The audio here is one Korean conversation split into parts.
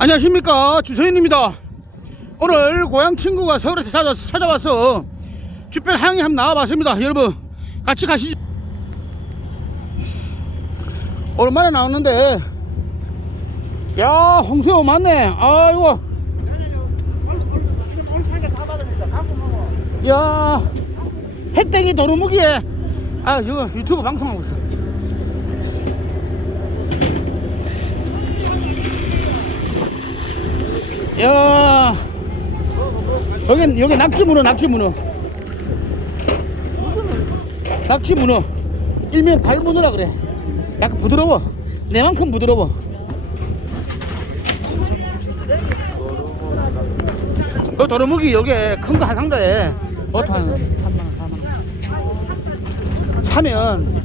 안녕하십니까. 주소연입니다. 오늘 고향 친구가 서울에서 찾아, 찾아와서 쥐별 하양에 한번 나와봤습니다. 여러분 같이 가시죠. 오랜만에 나왔는데. 야 홍새우 많네. 아이고. 야 햇땡이 도루묵이에. 아 이거 유튜브 방송하고 있어 야. 여기 여기 낙지 문어 낙지 문어. 낙지 문어. 일명 발 문어라 그래. 약간 부드러워. 내만큼 부드러워. 그 도루묵이 여기 큰거 한 상자에 어한 3만원 4만원 사면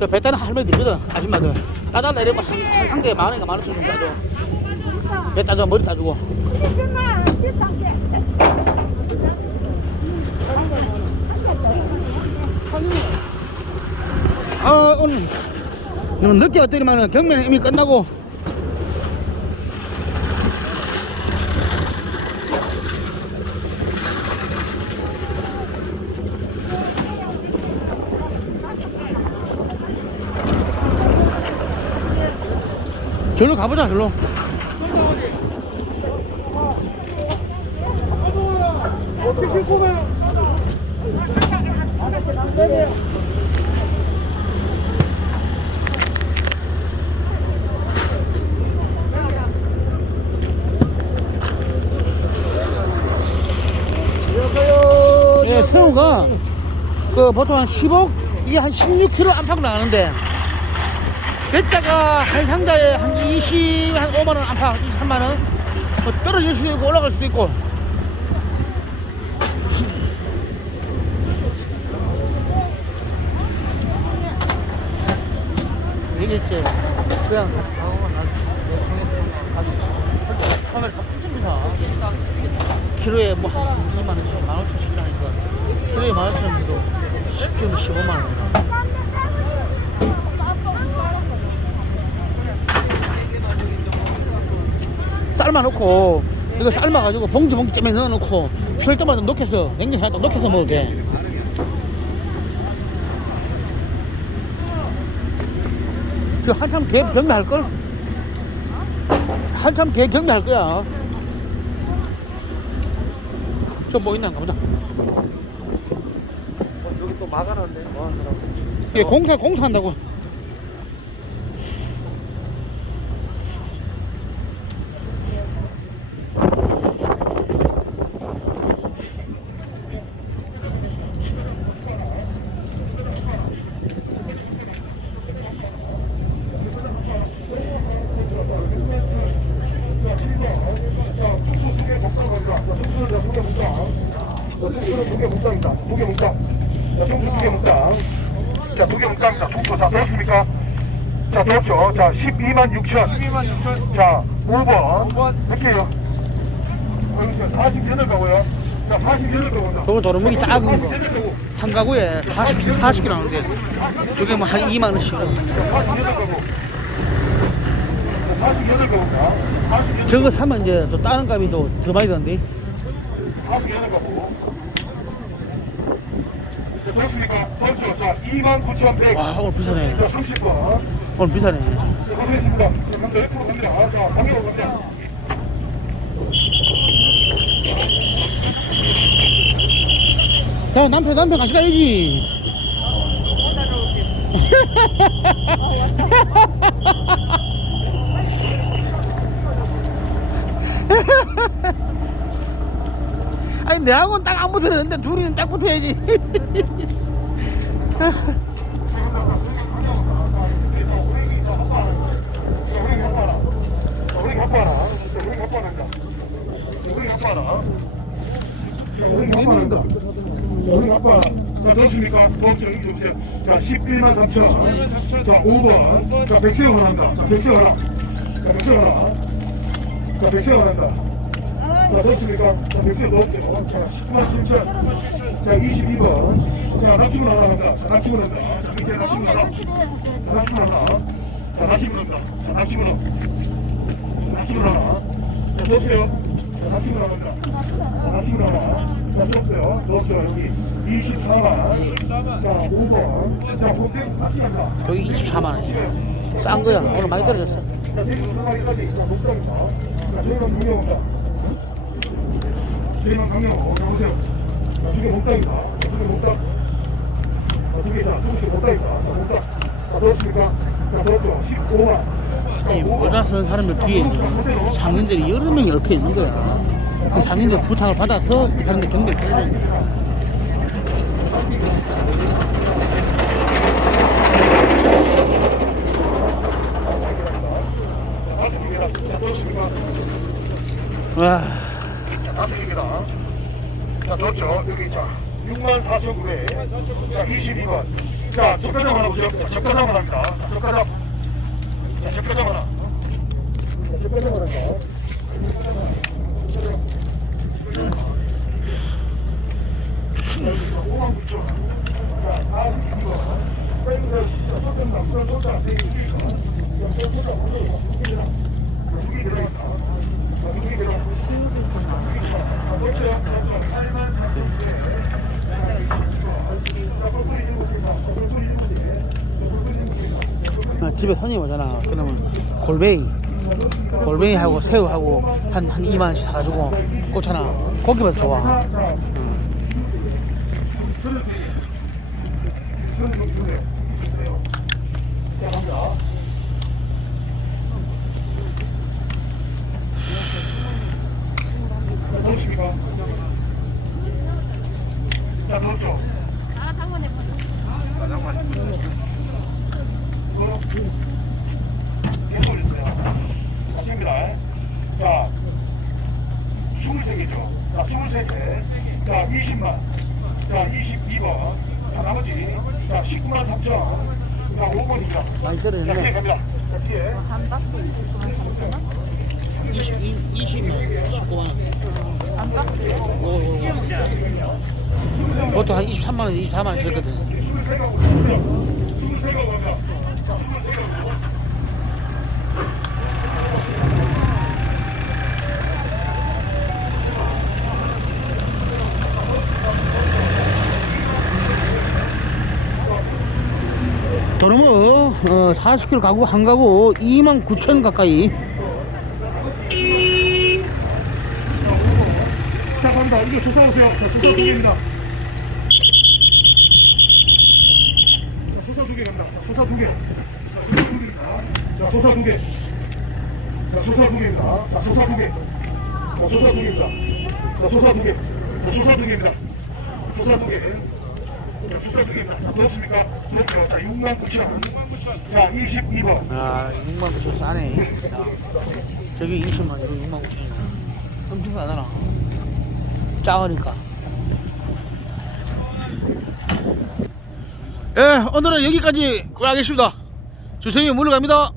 그 배따는 할머니 들거든 아줌마들. 따달라 이러면 한, 한 상자에 만원인가 만원 정도 배 따줘 머리 따주고. 아 오늘 늦게 왔더니만 경매는 이미 끝나고. 절로 가보자 절로 예, 새우가 그 보통 한 10억? 이게 한 16kg 안팎 나가는데 배다가 한 상자에 한 20, 한 5만 원 안팎, 3만 원? 뭐 떨어질 수도 있고 올라갈 수도 있고 얘기했지. 그냥. 카메라 다 키로에 뭐 2만 원씩, 만 원씩 하니까. 키로에 만 원씩 해도 10kg 15만 원. 삶아 놓고 이거 삶아 가지고 봉지 봉지쯤에 넣어 놓고 쉴 때마다 녹여서 냉장고에 딱 녹여서 먹어도 그 한참 개 경매할 걸? 한참 개 경매할 거야. 저 뭐 있나 가보자. 여기 또 막아놨네. 뭐 하느라고. 예, 공사 공사한다고. 두개 묵장. 자, 청주 두개 묵장. 자, 두개 묵장입니다. 독도. 자, 넣었습니까? 자, 넣었죠. 자, 12만 6천. 12만 6천. 자, 5번. 5번. 몇 개요? 48 가고요. 자, 48 가고. 저거 도루묵이 작은 거. 48가고. 한 가구에 40kg, 40kg 나오는데 저게 뭐 한 2만 원씩. 48 가고. 48 가고입니다. 48가고. 저거 사면 이제 또 다른 값이 또 더 많이 드는데. 48가고. 넣었습니까? 넣었죠. 자, 2만 9천100. 와 오늘 비싸네. 자, 30번. 오늘 비싸네. 고생했습니다. 먼저 옆으로 갑니다. 자, 방으로 갑니다. 야 남편 남편 같이 가야지. 내하고는 딱 안 붙었는데 둘이는 딱 붙어야지. 자, 넣었습니까? 넣었죠. 여기 보세요. 자, 11만 3천. 자, 5번. 자, 백세 원한다. 자, 백세 원하. 자, 백세 원하. 자, 백세 원한다. 자, 넣었습니까? 자, 백세 넣었죠. 자, 10만 7천. 자, 22번. 자, 하나 한다. 자, 납치문 한다. 자, 밑에 납치문 하나. 자, 납치문 하나. 자, 납치문 한다. 자, 납치문 하나. 납치문 하나. 보세요. 자, 다시 나갑니다. 자, 다시 나와. 자, 넣었어요. 넣었죠. 여기 24만. 자, 5번. 자, 본대 다시 간다. 여기 24만 원이야. 싼 거야. 오늘 많이 떨어졌어. 자, 대구 두 마리까지. 자, 목장입니다. 자, 강명 온다. 저희만 강명 오세요. 자, 두개 목장이다. 자, 두개 목장. 자, 조금씩 목장이다. 자, 목장. 자, 들었습니까? 자, 들었죠. 15만. 자, 이 5만. 모자 쓰는 사람들 뒤에는 상인들이 여러 명이 옆에 있는 거야. 그 상인들 부탁을 받아서 이 사람들 거야. 다섯 개입니다. 자, 들었습니까? 와, 개입니다. 자, 들었죠? 여기 자, 6만 4,900. 자, 22번. 자, 적가장 하나 보세요. 자, 적가장 하나 입니다. 자, 적가장. 자, 적가장 하나. 자, 적가장 구천. 자, 42번. 땡글. 자, 소금 남편 소자. 땡글. 자, 소금 남편 소자. 두개 들어갔다. 자, 두개 들어갔다. 나 집에 손님 오잖아. 그러면 골뱅이, 골뱅이하고 새우하고 한, 한 2만 원씩 사가지고 꽂잖아. 고기만 좋아. 응. 자, 넣었죠? 아, 장모님. 계속 있어요. 자, 됩니다. 자, 23개죠. 자, 23개. 자, 20만. 자, 22번. 자, 나머지. 자, 19만 3천. 자, 5번입니다. 많이 자, 뒤에 떨어졌네. 갑니다. 자, 뒤에. 한 박스 29만 3천 원? 20, 20만 원, 19만 원. 한 박스에? 보통 한 23만 원, 24만 원 줬거든. 23가 23가 갑니다. 자, 23가 도르모 어, 40kg 가구 한 가구 2만 9천 가까이. 자, 갑니다. 이게 솟아오세요. 자, 솟아 두 개입니다. 자, 솟아 두개 갑니다. 자, 솟아 두 개. 자, 솟아 두 개입니다. 자, 솟아 두 개. 자, 솟아 두 개입니다. 자, 솟아 두 개. 자, 솟아 두 개입니다. 자, 솟아 두 개. 자, 솟아 두 개입니다. 솟아 두 개. 넣었습니까? 넣었죠. 자, 6만 9천. 자, 22번. 아 6만 9천 싸네. 야, 저기 20만 여기 6만 9천이야. 엄청 싸잖아. 작으니까. 예, 오늘은 여기까지 하겠습니다. 주생이 물러갑니다.